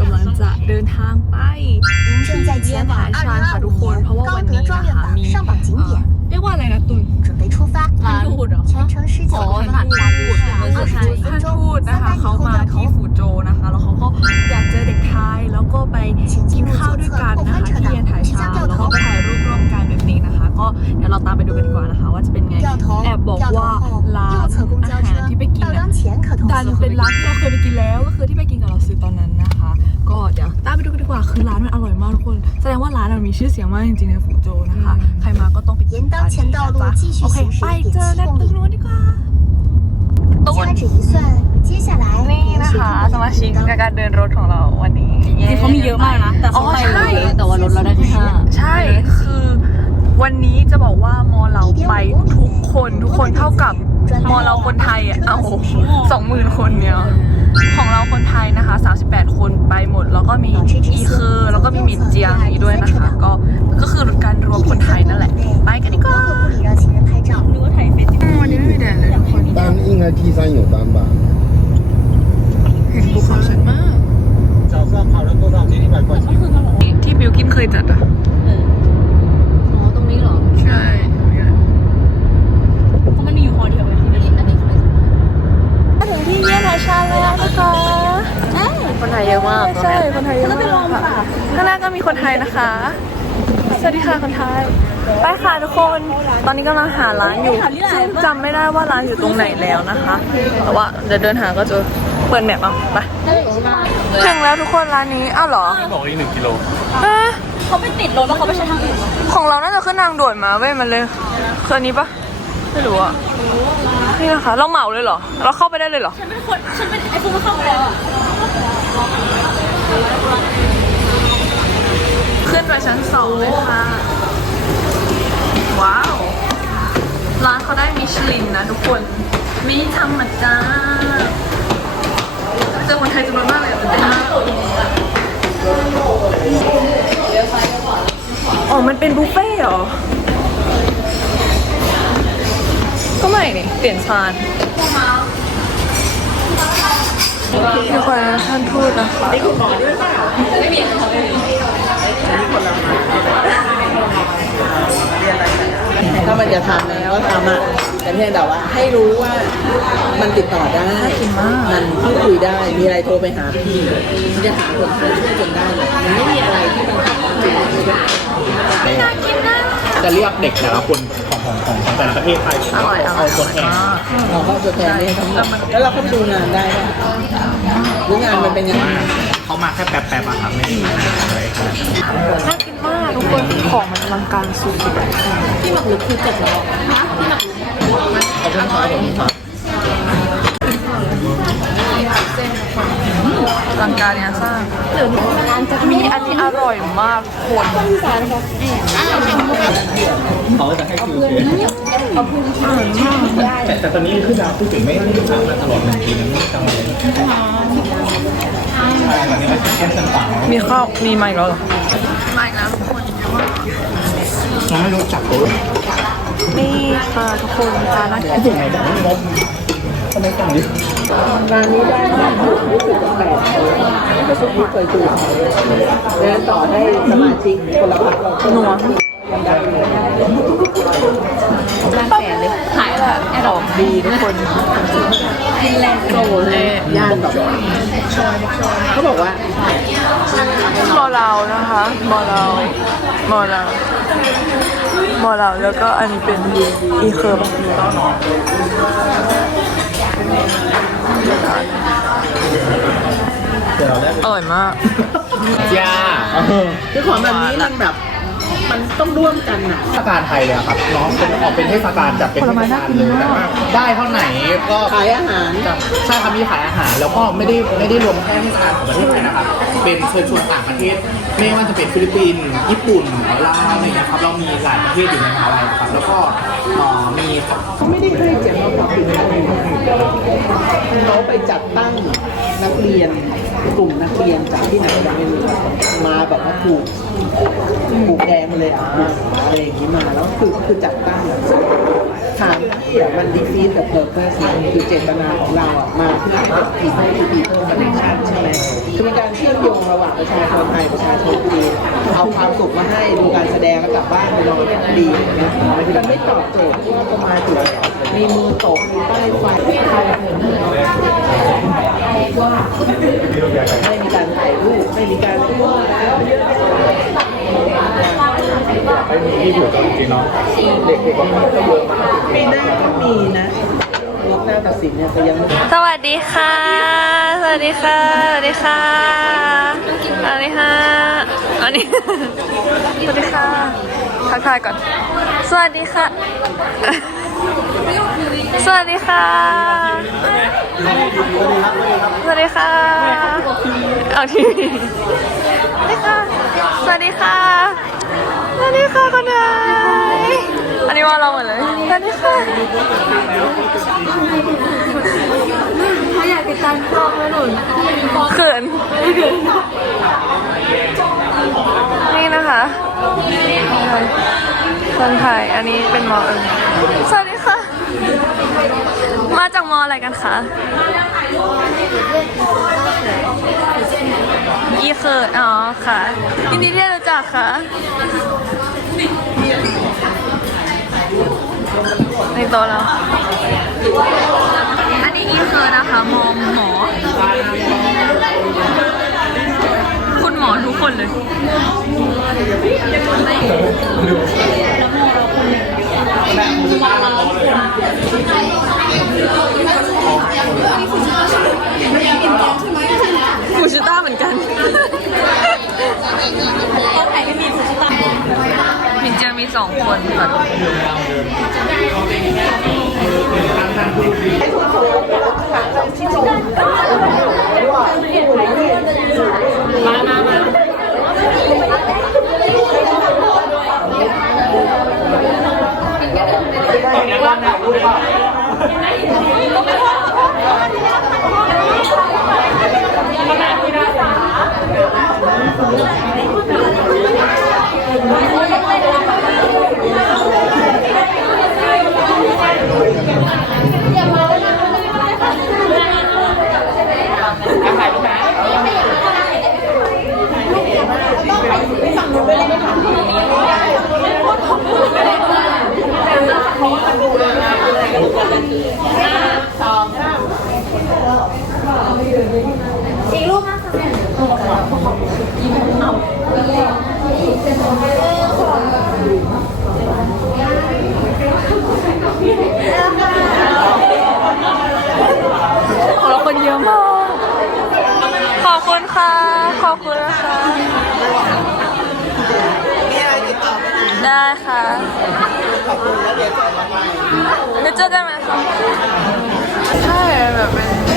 กำลังจะเดินทางไปที่เยี่ยมหาชานค่ะทุกคน เพราะว่าวันนี้นะคะมีเรียกว่าอะไรนะตุ่นท่านทูตเหรออ๋อสถานทูตท่านทูตนะคะเขามาที่ฝูโจนะคะ แล้วเขาก็อยากเจอเด็กไทยแล้วก็ไปกินข้าวด้วยกันนะคะที่เยียนหาชานแล้วก็ ยวเราตามไปดูกันดีกว่านะคะ ว่าจะเป็นไง แอบบอกว่าร้านอาหารที่ไปกินดันเป็นร้านที่เราเคยไปกินแล้วก็คือที่ไปกินกับเราซื้อตอนนั้นนะคะ ก็เดี๋ยวตามไปดูกันดีกว่าคือร้านมันอร่อยมากทุกคน แสดงว่าร้านมันมีชื่อเสียงมากจริงๆในฟูโจนะคะ ใครมาก็ต้องไปกินนะจ๊ะโอเคไปเจอกันตรงนู้นดีกว่านนี่นะคะสมาชิกในการเดินรถของเราวันนี้เขามีเยอะมากนะแต่เขาไปแต่ว่ารถเราได้แค่ห้าใช่คือ วันนี้จะบอกว่ามอเราไปทุกคนทุกคนเท่ากับมอเราคนไทยอ่ะ เอาสองหมื่นคนเนี่ย ของเราคนไทยนะคะ 38 คนไปหมด แล้วก็มีอีคือ แล้วก็มีหมิดเจียงนี้ด้วยนะคะ ก็ก็คือการรวมคนไทยนั่นแหละ ไปกันดีกว่า 不礼让行人拍照。 วันนี้ไม่มีแดดเลยทุกคน 单应该 T 三有单吧？ เห็นภูเขาสวยมาก 早上跑了多少钱？一百块钱。 ที่บิวกินเคยจัดอ่ะ อ๋อ ตรง นี้เหรอใช่เพราะมันมีอยู่ฮอเดียวไงที่นี่อันนี้คือมาถึงที่เยี่ยนไทยชาแล้วนะคะใช่คนไทยเยอะมากใช่คนไทยเยอะมากค่ะข้างหน้าก็มีคนไทยนะคะ สวัสดีค่ะคนไทยไปค่ะทุกคน ตอนนี้กำลังหาร้านอยู่ซึ่งจำไม่ได้ว่าร้านอยู่ตรงไหนแล้วนะคะ แต่ว่าเดี๋ยวเดินหาก็เจอเปิดแมปเอาไปถึงแล้วทุกคนร้านนี้ อ้าวเหรอบอกอีกหนึ่งกิโล เอ๊ะเขาไปติดรถแล้วเขาไปใช้ทางอื่นของเราน่าจะขึ้นทางด่วนมาเว้ยมันเลยคืออันนี้ปะไม่รู้อะนี่นะคะ เราเหมาเลยเหรอ เราเข้าไปได้เลยเหรอ ฉันเป็นคนฉันเป็นไอ้พวกมันเข้าไปแล้วอะขึ้นไปชั้นสองเลยค่ะ ว้าว ร้านเขาได้มิชลินนะทุกคนมีธรรมดาเจอคนไทยจำนวนมากเลยตื่นเต้นมาก อ๋อ มันเป็นบุฟเฟ่ต์เหรอ ก็ไม่นี่ เปลี่ยนชานมีคนท่านทูตนะคะถ้ามันจะทำแล้วก็ทำอะแต่เพียงแต่ว่าให้รู้ว่ามันติดต่อได้ มันพูดคุยได้ มีอะไรโทรไปหาพี่มันจะหาคนทางช่วยจนได้เลยมันไม่มีอะไรที่มันทำได้ไม่น่ากินนะ จะเรียกเด็กแต่ละคนของของของของแต่ละประเทศไทยอร่อยอร่เอาอยตัวแทนเราก็ตัวแทนนี่ทั้งหมดแล้วเราก็ไปดูงานได้ว่ารู้งานมันเป็นยังไงว่าเขามาแค่แป๊บๆอะครับไม่ได้มานานอะไรขนาดนั้นน่ากินมากทุกคนของมันอลังการสุดที่หมักลึกคือจบแล้วฮะที่หมักลึกขอบคุณครับขอบคุณครับอลังการเนี่ยสร้าง มีอันที่อร่อยมากคนเขาจะให้คิวเชแต่แต่ตอนนี้ขึ้นดาวพูดถึงไม่ไม่ได้ทำมาตลอดหนึ่งปีนั้นไม่จำเลยใช่ตอนนี้มันแค่ต่างๆมีข้าวมีมาอีกแล้วเหรอมาอีกแล้วทุกคนเยอะมากเราไม่รู้จักเลยนี่ค่ะทุกคนจานน่ากิน ยังไงแต่ไม่รู้ทำไมต้องดิงานนี้ได้มารู้สึกว่าแปดไม่ใช่ที่เคยคุยเดินต่อให้สมาชิกคนละพักเรานัวยังได้เลยร้านแก่เลยขายแบบแอดอกดีทุกคนกินแรงโกรธเอ๊ะย่านแบบเขาบอกว่ามอเรานะคะมอเรามอเรามอเราแล้วก็อันนี้เป็นอีเคิร์บ อร่อยมาก จ้าคือของแบบนี้มันแบบ มันต้องร่วมกันอะเทศกาลไทยเลยอะครับน้องเป็นออกเป็นเทศกาลจัดเป็นเทศกาลเลยแต่ว่าได้เท่าไหนก็ขายอาหาร ใช่ครับมีขายอาหาร แล้วก็ไม่ได้ไม่ได้รวมแค่เทศกาลของประเทศไทยนะครับ เป็นเชิญชวนต่างประเทศ ไม่ว่าจะเป็นฟิลิปปินส์ญี่ปุ่นลาวอะไรเงี้ยครับเรามีหลายประเทศอยู่ในมหาลัยครับแล้วก็เอ่อมีไม่ได้ให้เจ็บมาปรับปิดเขาไปจัดตั้งนักเรียน กลุ่มนักเรียนจากที่ไหนก็ไม่รู้มาแบบว่าถูกถูกแดงมาเลยอะอะไรอย่างนี้มาแล้วคือคือจัดตั้งอะถามที่อะมันดีฟีดกับเพอร์เพสคือเจตนาของเราอะมาเพื่อให้เป็นทีมให้ทีเพิ่มคอนเนคชั่นใช่ไหมคือเป็นการเชื่อมโยงระหว่างประชาชนไทยประชาชนจีนเอาความสุขมาให้ดูการแสดงแล้วกลับบ้านไปนอนดีนะมันไม่ตอบโจทย์ที่ว่าก็มาจุดมีมือตกมีป้ายไฟ ไม่มีการถ่ายรูปไม่มีการพูดไปมีที่อยู่จริงๆเนาะเด็กๆก็เยอะปีหน้าก็มีนะรอบหน้าตัดสินเนี่ยก็ยังไม่สวัสดีค่ะ สวัสดีค่ะ สวัสดีค่ะ สวัสดีค่ะอันนี้สวัสดีค่ะทักทายก่อน สวัสดีค่ะ สวัสดีค่ะ สวัสดีค่ะเอาทีวีสวัสดีค่ะ สวัสดีค่ะ สวัสดีค่ะคนไทยอันนี้ว่าเราหมดเลย สวัสดีค่ะเขาอยากติดตามกล้องแล้วหนุนเขินนี่นะคะคนไทยอันนี้เป็นมอเอิงสวัสดีค่ะ มาจากมออะไรกันคะอีเขินอ๋อค่ะยินดีที่รู้จักค่ะในโตแล้วอันนี้อีเคิร์นะคะมอหมอ คุณหมอทุกคนเลยกูชิต้าเหมือนกัน มินจะมี สองคนค่ะของเราคนเยอะมาก ขอบคุณค่ะ ขอบคุณนะคะได้ค่ะ เดี๋ยวเจอกันไหมคะใช่แบบเป็นเ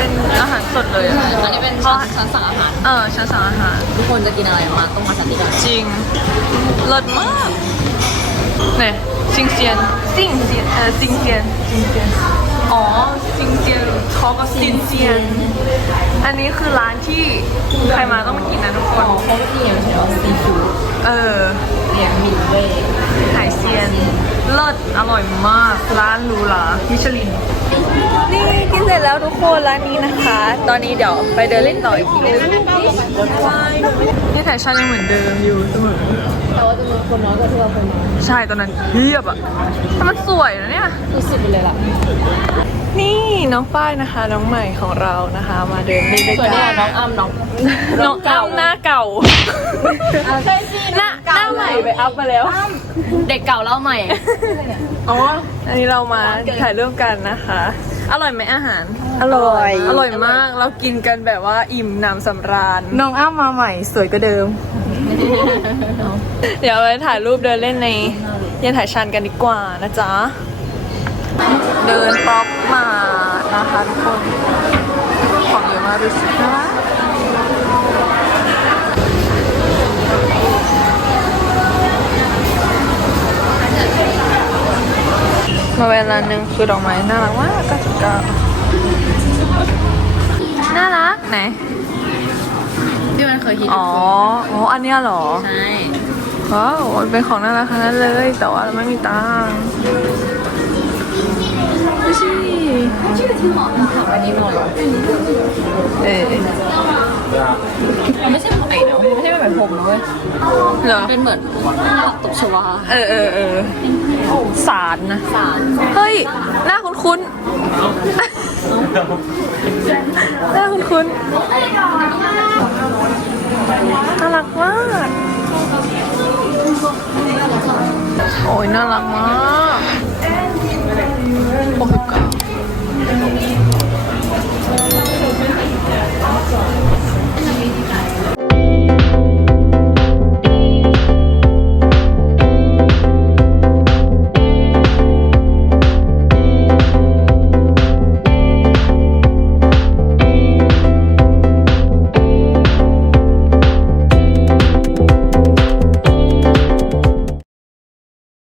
ป็นอาหารสดเลยอะอันนี้เป็นชั้นชั้นสั่งอาหาร เออฉันสั่งอาหาร ทุกคนจะกินอะไรมาต้องมาชั้นนี้ก่อนจริงรสมากเนี่ยซิงเซียนซิงเซียนเออซิงเซียนซิงเซียนอ๋อซิงเซียนเขาก็ซินเซียน อันนี้คือร้านที่ใครมาต้องมากินนะทุกคนเขาไม่มีอย่างเช่นซีฟู้ดเออ เนี่ยมีเว้ยไห่เซียนเลิศอร่อยมากร้านหรูหรามิชลิน นี่กินเสร็จแล้วทุกคนร้านนี้นะคะ ตอนนี้เดี๋ยวไปเดินเล่นต่ออีกทีนึงนี่แฟชั่นยังเหมือนเดิมอยู่เสมอแต่ว่าจำนวนคนน้อยกว่าที่เราเคยมาใช่ตอนนั้นเพียบอะแต่มันสวยนะเนี่ยคือสุดไปเลยล่ะ นี่น้องฝ้ายนะคะ น้องใหม่ของเรานะคะ มาเดินเล่นด้วยส่วนกันี้นน้องอ้ำน้อง น้องอ้ำหน้าเก่าใช่สิหน้าหน้าใหม่ไปอัพมาแล้ว เด็กเก่าเล่าใหม่ อ๋อ อันนี้เรามาถ่ายรูปกันนะคะ อร่อยไหมอาหาร อร่อย อร่อยมากเรากินกันแบบว่าอิ่มหนำสำราญ น้องอ้ามาใหม่สวยก็เดิม เดี๋ยวไปถ่ายรูปเดินเล่นในเย็นถ่ายชันกันดีกว่านะจ๊ะ เดินป๊อปมานะคะทุกคน ของเยอะมากดูสินะมาเวลาหนึ่งคือดอกไม้น่ารักมากก้าสิบเก้าน่ารักไหน ที่มันเคยฮิตอ๋อ อ๋อ อันเนี้ยเหรอ ใช่ ว้าวมันเป็นของน่ารักทั้งนั้นเลย แต่ว่าเราไม่มีตังค์ 是，哎，这个挺好的，看完你弄了，对，มันไม่ใช่ผมเองนะมันไม่ใช่แบบผมเว้ยเหรอ เป็นเหมือนตกชวาเออเออเออสารนะเฮ้ย หน้าคุ้นคุ้นๆหน้าคุ้นคุ้นๆน่ารักมาก โอ้ยน่ารักมาก 먹을까요?